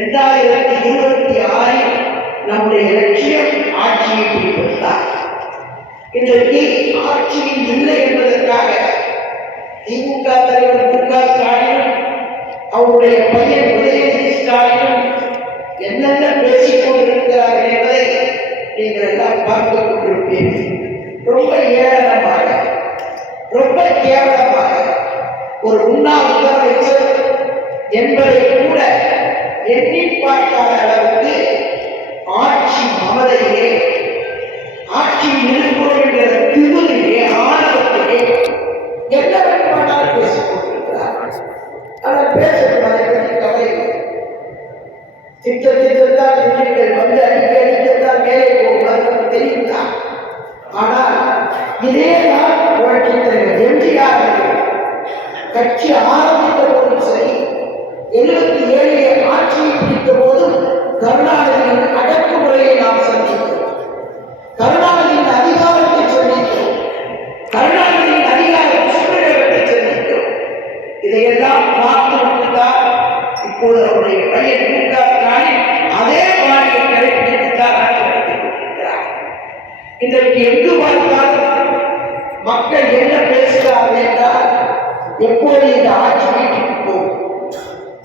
இரண்டாயிரத்தி இருபத்தி ஆறில் நம்முடைய லட்சியம் ஆட்சியை பிடிப்பதுதான் இன்றைக்கு ஆட்சியில் இல்லை என்பதற்காக திமுக தலைவர் மு க ஸ்டாலினும் அவருடைய பையன் உதயநிதி ஸ்டாலினும் என்னென்ன பேசிக் கொண்டிருக்கிறார்கள் என்பதை நீங்கள் எல்லாம் பார்த்து கொண்டிருப்பீர்கள். ரொம்ப ஏளனமாக ரொம்ப கேவலமாக ஒரு முன்னாள் முதலமைச்சர் என்பதை கூட எண்ணி பார்க்காத அளவுக்கு ஆட்சி மமதையிலே ஆட்சி இருக்கிறோம் என்ற திருவிலே ஆர்வத்திலே என்ன வேண்டுமானாலும் பேசிக் கொண்டிருக்கிறார் ஆனால் பேசட்டும் அதை பற்றி கவலை திட்ட திட்டத்தான் திட்டங்கள் வந்து அடிக்க அடிக்கத்தான் மேலே போகும் அது நமக்கு தெரியும் தான் ஆனால் இதே தான் புரட்சி தலைவர் எம்ஜிஆர் கட்சி ஆரம்பித்த போதும் சரி எழுபத்தி ஆட்சியை பிடித்த போது கருணாநிதியின் அடக்குமுறையை நாம் சந்தித்தோம் கருணாநிதியின் அதிகாரத்தை சந்தித்தோம் கருணாநிதியின் அதிகார சுப்பிரமணியத்தை சந்தித்தோம் இதையெல்லாம் பார்த்து விட்டுதான் இப்போது அவருடைய பையன் மு ஸ்டாலின் அதே பாணியை கடைபிடித்துத்தான் ஆட்சி இன்றைக்கு எங்கு பார்த்தாலும் மக்கள் என்ன பேசுகிறார்கள் என்றால் எப்போது இந்த ஆட்சி வீட்டுக்கு போகும்?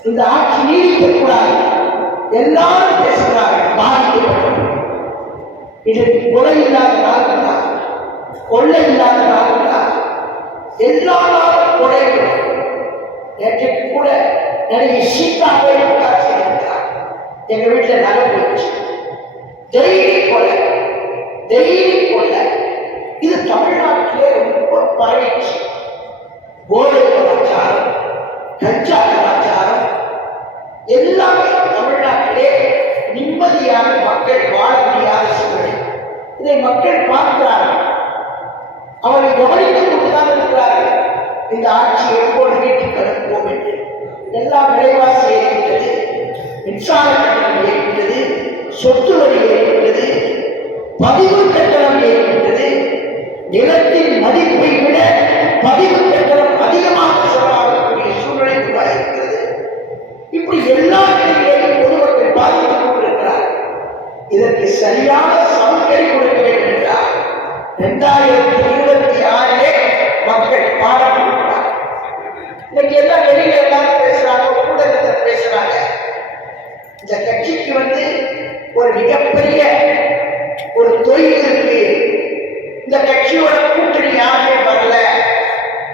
இந்த ஆட்சி நீடிக்கக்கூடாது. எல்லாரும் பேசுகிறார்கள். பாதிக்கப்பட்டவர்கள் இதற்கு கொலை இல்லாத நாள் கொள்ளை இல்லாத நாள் எல்லா நாளும் கொலைகள் நேற்றைக்கு கூட நிறைய சீட்டாவே புகார் செய்திருக்கிறார் எங்க வீட்டுல நகை போயிடுச்சு. டெய்லி கொலை. டெய்லி கொலை. இது தமிழ்நாட்டிலே ரொம்ப பரவிடுச்சு போதை கலாச்சாரம் கஞ்சா கலாச்சாரம் எல்லாமே தமிழ்நாட்டிலே நிம்மதியாக மக்கள் வாழ முடியாத சூழ்நிலை இதை மக்கள் பார்க்கிறார்கள் அவரை கவனித்துக் கொண்டுதான் இருக்கிறார்கள். இந்த ஆட்சி எப்போது வீட்டுக்கு அனுப்புவோம் என்று எல்லாம் விலைவாசி ஏறிவிட்டது மின்சார கட்டணம் ஏறிவிட்டது சொத்து வரி ஏற்பட்டது பதிவு கட்டணம் ஏற்பட்டது நிலத்தின் மதிப்பை விட பதிவு கட்டணம் அதிகமாக செலவாகக்கூடிய சூழ்நிலை உருவாகியிருக்கிறது. இப்படி எல்லா நிலையிலேயும் பொதுமக்கள் பாதித்துக் கொண்டிருக்கிறார் இதற்கு சரியான சவுக்கை கொடுக்க வேண்டும் என்றால் இரண்டாயிரத்தி இருபத்தி ஆறிலே மக்கள் பாடம் கொடுப்பார் இன்னைக்கு எல்லாம் வெளியில எல்லாரும் பேசுறாங்க ஊடகத்தில் பேசுறாங்க. இந்த கட்சிக்கு வந்து ஒரு மிகப்பெரிய ஒரு தொழில் இருக்கு. இந்த கட்சியோட கூட்டணி யாருமே வரல.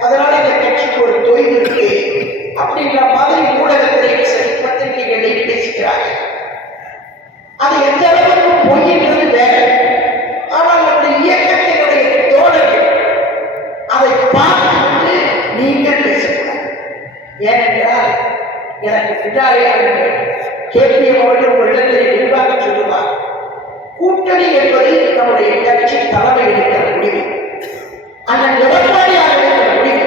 அதனால இந்த கட்சிக்கு ஒரு தொழில் இருக்கு. ஏனென்றால் எனக்கு பின்னாலே அவர்கள் கேபிஎம் அவர்கள் ஒரு இடங்களை விரிவாக சொல்லுவார் கூட்டணி என்பது நம்முடைய கட்சி தலைமை எடுக்கிற முடிவு. அண்ணன் எடப்பாடியாக இருக்கிற முடிவு.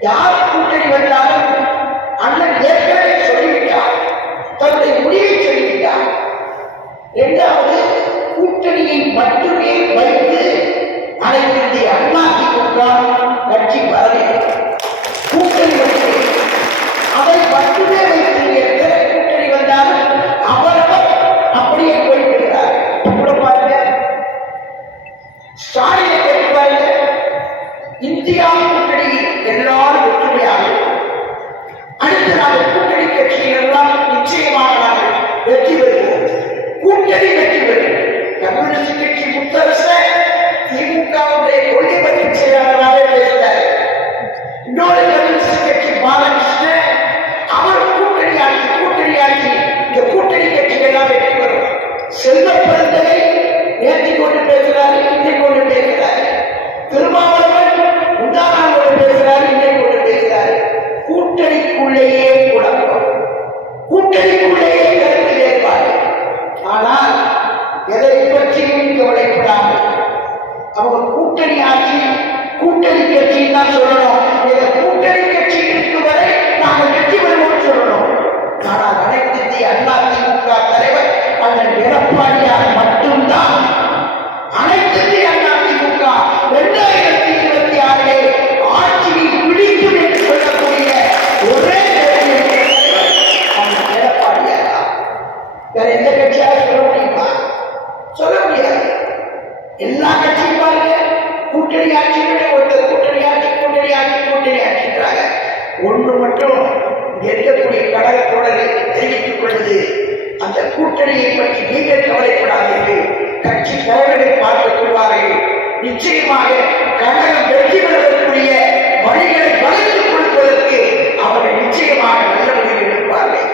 யார் கூட்டணி வந்தாலும் அண்ணன் ஏற்கனவே ஸ்டாலினை கேட்டு பாருங்க. இந்தியா পেয়েছিলেন ঠিক উনি கூட்டணி ஆட்சிகளே ஒருத்தர் கூட்டணி ஆட்சி கூட்டணி ஆட்சி கூட்டணி ஆட்சிங்கிறாங்க ஒன்று மட்டும் இங்க இருக்கக்கூடிய தெரிவித்துக் கொள்வது அந்த கூட்டணியை பற்றி நீங்கள் கவலைப்படாதீர்கள். கட்சி தலைவர்களை பார்த்துக் கொள்வார்கள். நிச்சயமாக கழகம் வெற்றி பெறுவதற்குரிய வழிகளை வளர்த்துக் கொடுப்பதற்கு அவர்கள் நிச்சயமாக நல்ல முடிவு எடுப்பார்கள்.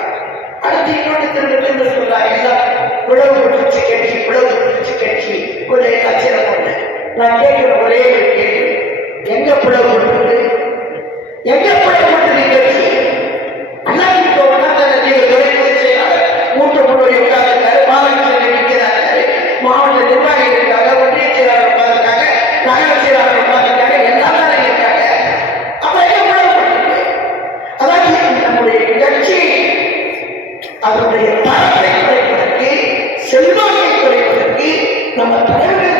அடுத்து இன்னொன்று திரும்ப திரும்ப சொல்றாங்க எல்லாம் பிளவு பிடிச்ச கட்சி பிளவு பிடிச்ச கட்சி கொஞ்சம் கட்சியில போட்டு நான் கேட்கிற ஒரே கேள்வி எங்க பிளவு பண்றது எங்க பிளவு பண்றது கட்சி அண்ணா இப்போ மூன்று முன்னோடி உட்கார்ந்துருக்காரு பாலகிருஷ்ணன் மாவட்ட நிர்வாகி இருக்காங்க ஒன்றிய செயலாளர் உட்கார்ந்துருக்காங்க நகர செயலாளர் உட்கார்ந்துருக்காங்க எல்லாம் இருக்காங்க அப்ப எங்க பிளவு அதாவது நம்முடைய கட்சி அதனுடைய தரத்தை குறைப்பதற்கு செல்வாக்கை குறைப்பதற்கு நம்ம தலைவர்கள்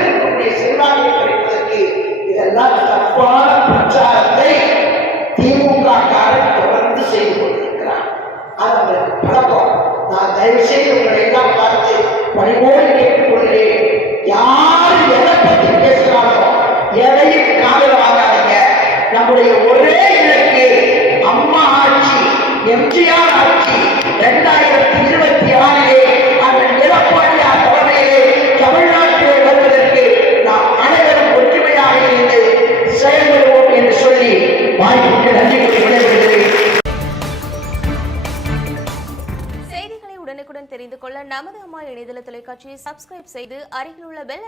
நம்முடைய ஒரே இலக்கு அம்மா ஆட்சி எம்ஜிஆர் ஆட்சி. இரண்டாயிரத்தி இருபத்தி ஆறிலே அந்த எடப்பாடியார் தலைமையிலே தமிழ்நாட்டிலே வருவதற்கு நாம் அனைவரும் ஒற்றுமையாக இருந்து செயல்படுவோம் என்று சொல்லி வாய்ப்புக்கு நன்றி கூறி விடைபெறுகிறேன். செய்திகளை உடனுக்குடன் தெரிந்து கொள்ள நமது அம்மா இணையதள தொலைக்காட்சியை சப்ஸ்கிரைப் செய்து அருகில் உள்ள பெல்